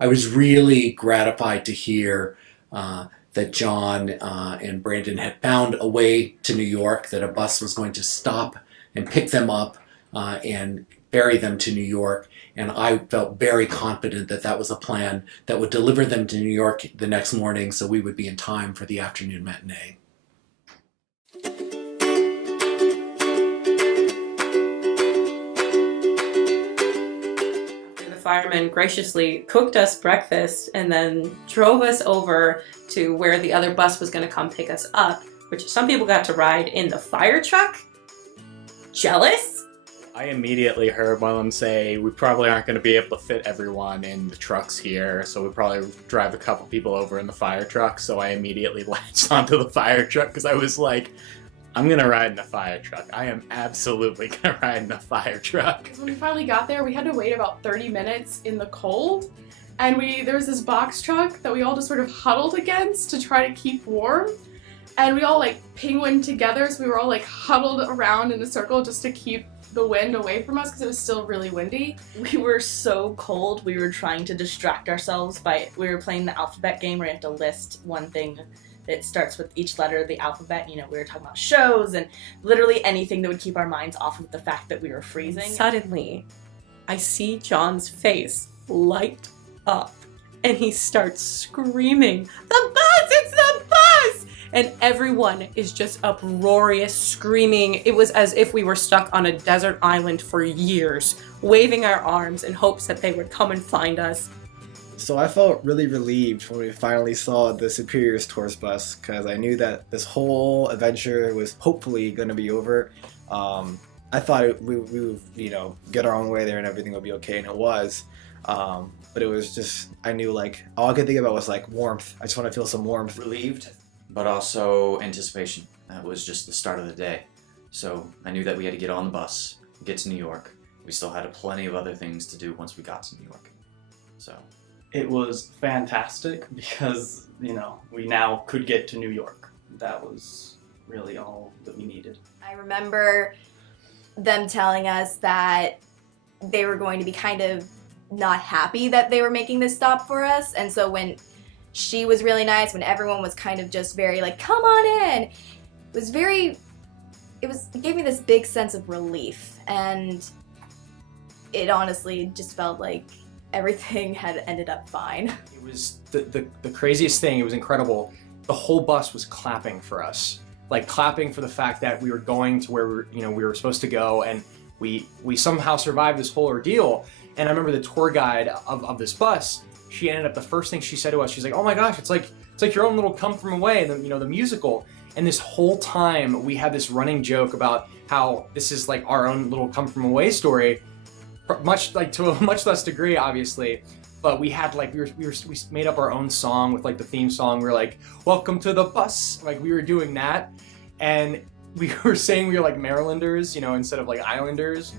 I was really gratified to hear that John and Brandon had found a way to New York, that a bus was going to stop and pick them up and ferry them to New York. And I felt very confident that that was a plan that would deliver them to New York the next morning so we would be in time for the afternoon matinee. The firemen graciously cooked us breakfast and then drove us over to where the other bus was going to come pick us up, which some people got to ride in the fire truck. Jealous? I immediately heard one of them say, we probably aren't going to be able to fit everyone in the trucks here, so we'll probably drive a couple people over in the fire truck. So I immediately latched onto the fire truck because I was like, I'm going to ride in the fire truck. I am absolutely going to ride in the fire truck. When we finally got there, we had to wait about 30 minutes in the cold, and there was this box truck that we all just sort of huddled against to try to keep warm. And we all like penguined together, so we were all like huddled around in a circle just to keep the wind away from us because it was still really windy. We were so cold, we were trying to distract ourselves we were playing the alphabet game where you have to list one thing that starts with each letter of the alphabet. You know, we were talking about shows and literally anything that would keep our minds off of the fact that we were freezing. Suddenly, I see John's face light up and he starts screaming, "The bus! It's the bus!" And everyone is just uproarious, screaming. It was as if we were stuck on a desert island for years, waving our arms in hopes that they would come and find us. So I felt really relieved when we finally saw the Superior's tours bus, because I knew that this whole adventure was hopefully going to be over. I thought we would, get our own way there and everything would be okay, and it was. But it was just, I knew like, all I could think about was like warmth. I just want to feel some warmth. Relieved, but also anticipation. That was just the start of the day. So I knew that we had to get on the bus, get to New York. We still had plenty of other things to do once we got to New York. So it was fantastic because, we now could get to New York. That was really all that we needed. I remember them telling us that they were going to be kind of not happy that they were making this stop for us, and so when she was really nice, when everyone was kind of just very like, come on in, it gave me this big sense of relief, and it honestly just felt like everything had ended up fine. It was the craziest thing. It was incredible. The whole bus was clapping for us, like clapping for the fact that we were going to where we were supposed to go, and we somehow survived this whole ordeal. And I remember the tour guide of this bus, she ended up, the first thing she said to us, she's like, oh my gosh, it's like your own little Come From Away, the musical. And this whole time we had this running joke about how this is like our own little Come From Away story, much like to a much less degree, obviously. But we had like, we made up our own song with like the theme song. We were like, welcome to the bus. Like we were doing that. And we were saying we were like Marylanders, instead of like Islanders.